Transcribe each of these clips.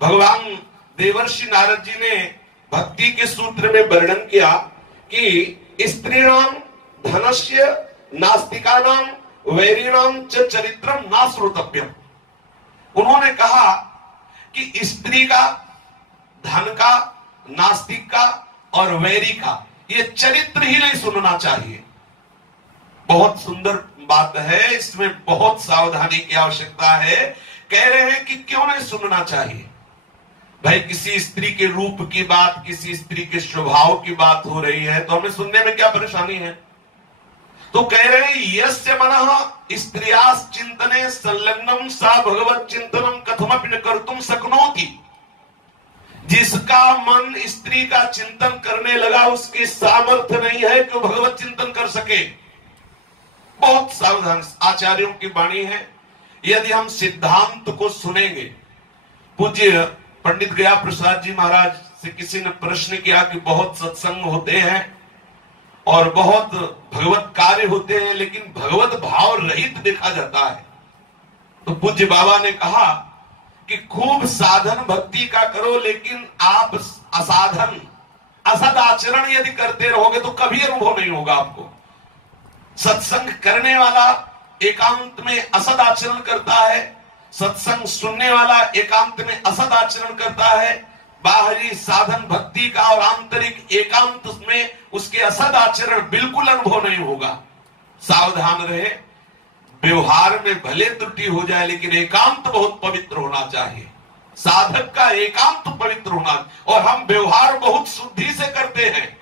भगवान देवर्षि नारद जी ने भक्ति के सूत्र में वर्णन किया कि स्त्रीणाम धनस्य नास्तिकानाम वैरिणाम च चरित्रम ना श्रोतव्यम। उन्होंने कहा कि स्त्री का, धन का, नास्तिक का और वैरी का ये चरित्र ही नहीं सुनना चाहिए। बहुत सुंदर बात है, इसमें बहुत सावधानी की आवश्यकता है। कह रहे हैं कि क्यों नहीं सुनना चाहिए? भाई किसी स्त्री के रूप की बात, किसी स्त्री के स्वभाव की बात हो रही है तो हमें सुनने में क्या परेशानी है? तो कह रहे हैं यस्य मनः स्त्रियास चिंतने संलग्नम सा भगवत चिंतनम कथमपि न कर्तुम शक्नोति। जिसका मन स्त्री का चिंतन करने लगा उसके सामर्थ्य नहीं है कि वो भगवत चिंतन कर सके। बहुत सावधान आचार्यों की वाणी है। यदि हम सिद्धांत को सुनेंगे, पूज्य पंडित गया प्रसाद जी महाराज से किसी ने प्रश्न किया कि बहुत सत्संग होते हैं और बहुत भगवत कार्य होते हैं लेकिन भगवत भाव रहित देखा जाता है, तो पूज्य बाबा ने कहा कि खूब साधन भक्ति का करो लेकिन आप असाधन असद आचरण यदि करते रहोगे तो कभी अनुभव नहीं होगा आपको। सत्संग करने वाला एकांत में असद आचरण करता है, सत्संग सुनने वाला एकांत में असद आचरण करता है। बाहरी साधन भक्ति का और आंतरिक एकांत में उसके असद आचरण बिल्कुल अनुभव नहीं होगा। सावधान रहे, व्यवहार में भले त्रुटि हो जाए लेकिन एकांत बहुत पवित्र होना चाहिए। साधक का एकांत पवित्र होना, और हम व्यवहार बहुत शुद्धि से करते हैं।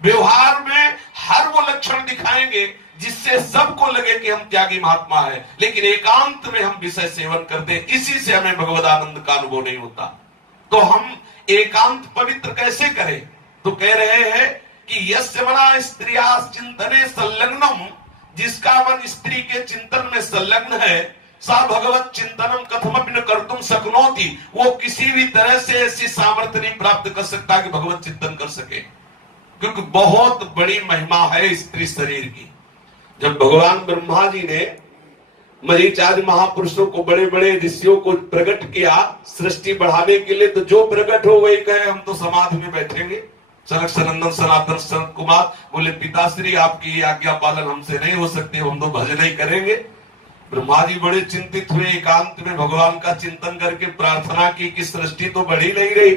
व्यवहार में हर वो लक्षण दिखाएंगे जिससे सबको लगे कि हम त्यागी महात्मा है, लेकिन एकांत में हम विषय सेवन करते हैं, इसी से हमें भगवद आनंद का अनुभव नहीं होता। तो हम एकांत पवित्र कैसे करें? तो कह रहे हैं कि यस्य मना स्त्रिया चिंतने संलग्नम, जिसका मन स्त्री के चिंतन में संलग्न है, सा भगवत चिंतनम कथमपि न कर्तुम शक्नोति, वो किसी भी तरह से ऐसी सामर्थ्य नहीं प्राप्त कर सकता कि भगवत चिंतन कर सके, क्योंकि बहुत बड़ी महिमा है स्त्री शरीर की। जब भगवान ब्रह्मा जी ने मरीचार्य महापुरुषों को, बड़े बड़े ऋषियों को प्रकट किया सृष्टि बढ़ाने के लिए, तो जो प्रकट हो वही कहे हम तो समाधि में बैठेंगे। सनक सनंदन सनातन सनत कुमार बोले पिताश्री आपकी आज्ञा पालन हमसे नहीं हो सकती, हम तो भजन ही करेंगे। ब्रह्मा जी बड़े चिंतित हुए, एकांत में भगवान का चिंतन करके प्रार्थना की कि सृष्टि तो बढ़ ही नहीं रही।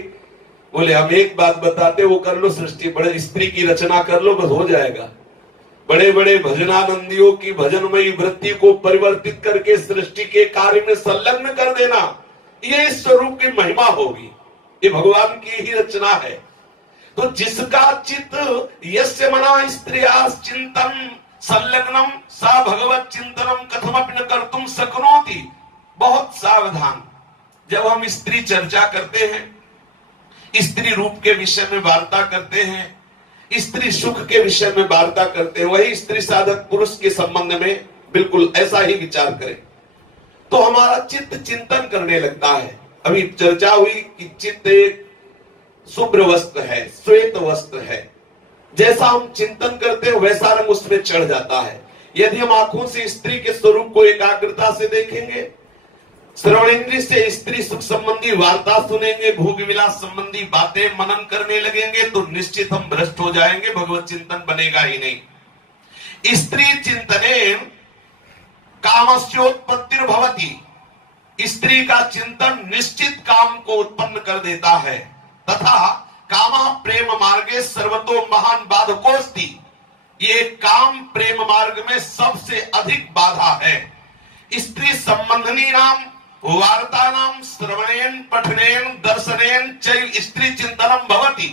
बोले हम एक बात बताते, वो कर लो, सृष्टि बड़े स्त्री की रचना कर लो, बस हो जाएगा। बड़े बड़े भजनानंदियों की भजनमयी वृत्ति को परिवर्तित करके सृष्टि के कार्य में संलग्न कर देना, ये इस स्वरूप की महिमा होगी, ये भगवान की ही रचना है। तो जिसका चित्त यस्य मना स्त्रिया चिंतन संलग्नम सा भगवत चिंतनम कथमपि न कर्तुम शक्नोति। बहुत सावधान, जब हम स्त्री चर्चा करते हैं, स्त्री रूप के विषय में वार्ता करते हैं, स्त्री सुख के विषय में वार्ता करते हैं, वही स्त्री साधक पुरुष के संबंध में बिल्कुल ऐसा ही विचार करें तो हमारा चित्त चिंतन करने लगता है। अभी चर्चा हुई कि चित्त एक शुभ्र वस्त्र है, श्वेत वस्त्र है, जैसा हम चिंतन करते हैं वैसा रंग उसमें चढ़ जाता है। यदि हम आंखों से स्त्री के स्वरूप को एकाग्रता से देखेंगे, श्रवणेंद्रिय से स्त्री सुख संबंधी वार्ता सुनेंगे, भोग विलास संबंधी बातें मनन करने लगेंगे, तो निश्चित हम भ्रष्ट हो जाएंगे, भगवत चिंतन बनेगा ही नहीं। स्त्री चिंतने कामस्योत्पत्ति भवति, स्त्री का चिंतन निश्चित काम को उत्पन्न कर देता है। तथा कामः प्रेम मार्गे सर्वतो महान बाधकोस्ति, ये काम प्रेम मार्ग में सबसे अधिक बाधा है। स्त्री संबंधनी नाम वार्तानाम श्रवणेन पठनेन दर्शनेन चैव स्त्री चिंतनम भवति।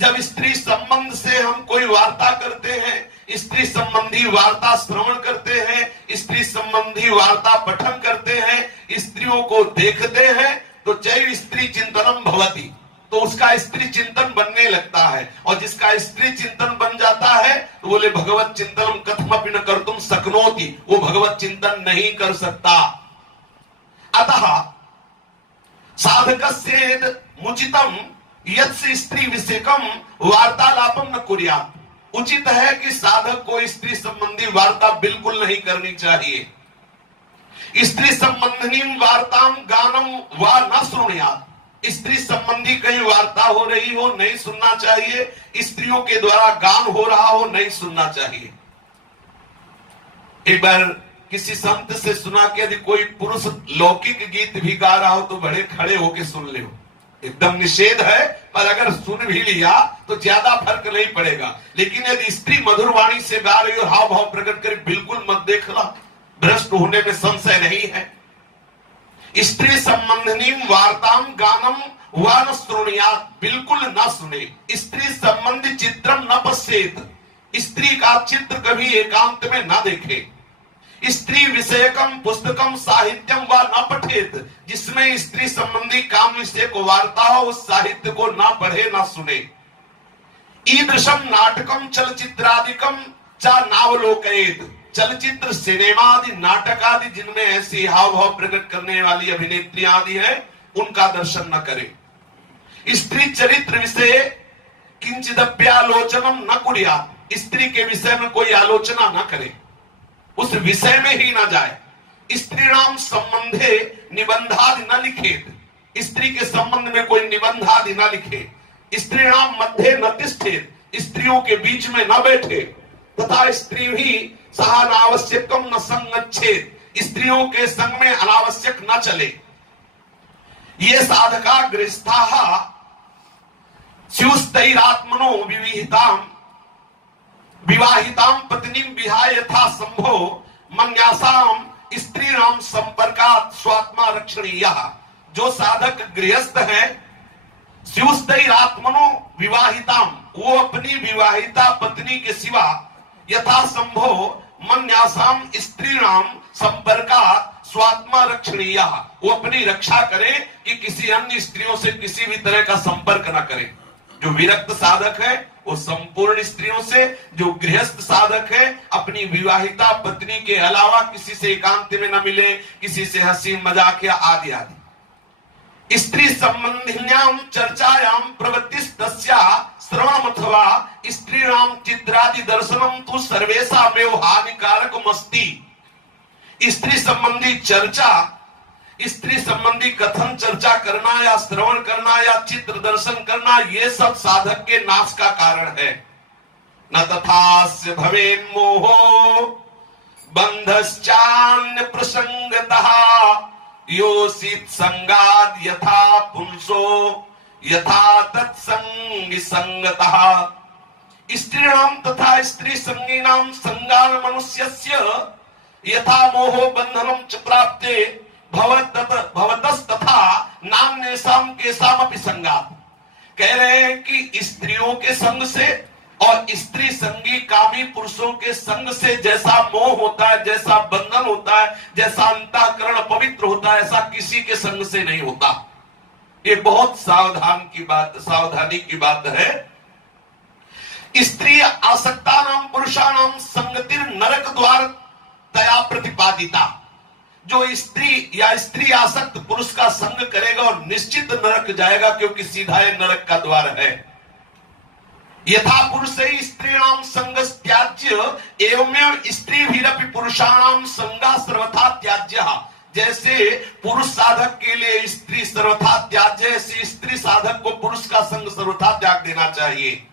जब स्त्री संबंध से हम कोई वार्ता करते हैं, स्त्री संबंधी वार्ता श्रवण करते हैं, स्त्री संबंधी वार्ता पठन करते हैं, स्त्रियों को देखते हैं, तो चैव स्त्री चिंतनम भवति, तो उसका स्त्री चिंतन बनने लगता है। और जिसका स्त्री चिंतन बन जाता है तो बोले भगवत चिंतनम कथमपि न कर्तुम शक्नोति, वो भगवत चिंतन नहीं कर सकता। अतः साधकस्येद मुचितम यत्स स्त्री विषयकम वार्तालापम न कुर्यात्, उचित है कि साधक को स्त्री संबंधी वार्ता बिल्कुल नहीं करनी चाहिए। स्त्री संबंधी वार्ताम गानम वा न श्रुणुयात्, स्त्री संबंधी कहीं वार्ता हो रही हो, नहीं सुनना चाहिए। स्त्रियों के द्वारा गान हो रहा हो, नहीं सुनना चाहिए। एक बार किसी संत से सुना कि यदि कोई पुरुष लौकिक गीत भी गा रहा हो तो बड़े खड़े होके सुन ले। एकदम निषेध है, पर अगर सुन भी लिया तो ज्यादा फर्क नहीं पड़ेगा। लेकिन यदि स्त्री मधुर वाणी से गा रही हो, हाव भाव प्रकट करे, बिल्कुल मत देखना, भ्रष्ट होने में संशय नहीं है। स्त्री संबंधी वार्ताम गानम व न श्रोणियात, बिल्कुल न सुने। स्त्री संबंधी चित्रम न पश्येत, स्त्री का चित्र कभी एकांत में न देखे। स्त्री विषयकम पुस्तकम साहित्यम व न पठेत, जिसमें स्त्री संबंधी काम विषय को वार्ता हो, उस साहित्य को न पढ़े न सुने। ईदृशम नाटकम चलचित्रादिकम चा नावलोकयेत, चलचित्र सिनेमा आदि नाटक आदि जिनमें ऐसी हाव भाव प्रकट करने वाली अभिनेत्री आदि है, उनका दर्शन न करे। स्त्री चरित्र विषय किंचिदप्यालोचनम न कुर्यात्, स्त्री के विषय में कोई आलोचना न करे, उस विषय में ही न जाए। स्त्रीणाम संबंधे निबंधादि न लिखेत, स्त्री के संबंध में कोई निबंधादि न लिखे। स्त्रीणाम मध्य न तिष्ठेत, स्त्रियों के बीच में न बैठे। तथा स्त्री भी सहा अनावश्यकम न संगच्छेत, स्त्रियों के संग में अनावश्यक न चले। ये साधका गृहस्थाः स्युस्तैरात्मनो विवाहितां पत्नीं विहाय यथा संभव मन्यासाम स्त्रीणाम संपर्कात् स्वात्मा रक्षणीयः। जो साधक गृहस्थ है, स्युस्तैरात्मनो विवाहितां, वो अपनी विवाहिता पत्नी के सिवा यथा संभव मन्यासाम स्त्रीणाम संपर्कात् स्वात्मा रक्षणीयः, वो अपनी रक्षा करे कि किसी अन्य स्त्रियों से किसी भी तरह का संपर्क न करे। जो विरक्त साधक है वो संपूर्ण स्त्रियों से, जो गृहस्थ साधक है अपनी विवाहिता पत्नी के अलावा किसी से एकांत में न मिले, किसी से हंसी मजाक या आदि आदि। स्त्री संबंधिन्याम चर्चायाम प्रवृत्तिस्तस्या श्रवणम अथवा स्त्रीणाम चित्रादि दर्शनम तु सर्वेषामेव हानिकारकमस्ति। स्त्री संबंधी चर्चा, स्त्री संबंधी कथन चर्चा करना या श्रवण करना या चित्र दर्शन करना, ये सब साधक के नाश का कारण है। न तथास्य भवेन्मोहो बंधश्चान्य प्रसंगतः योषित संगाद यथा पुंसो यथा तत्संग संगतः। स्त्रीणाम तथा स्त्री संगीनाम संगान मनुष्यस्य यथा मोहो बंधनम च प्राप्ते भवतस्तथा नान्येषां केषामपि संगात्। कह रहे हैं कि स्त्रियों के संग से और स्त्री संगी कामी पुरुषों के संग से जैसा मोह होता है, जैसा बंधन होता है, जैसा अंतःकरण पवित्र होता है, ऐसा किसी के संग से नहीं होता। ये बहुत सावधानी की बात है। स्त्री आसक्ता नाम पुरुषाणाम संगतिर नरक द्वार तया प्रतिपादिता। जो स्त्री या स्त्री आसक्त पुरुष का संग करेगा और निश्चित नरक जाएगा, क्योंकि सीधा ये नरक का द्वार है। यथा पुरुष स्त्रीणाम संग त्याज्य एवमेव स्त्रीभिरपि पुरुषाणाम संगा सर्वथा त्याज्य। जैसे पुरुष साधक के लिए स्त्री सर्वथा त्याज्य, ऐसे स्त्री साधक को पुरुष का संग सर्वथा त्याग देना चाहिए।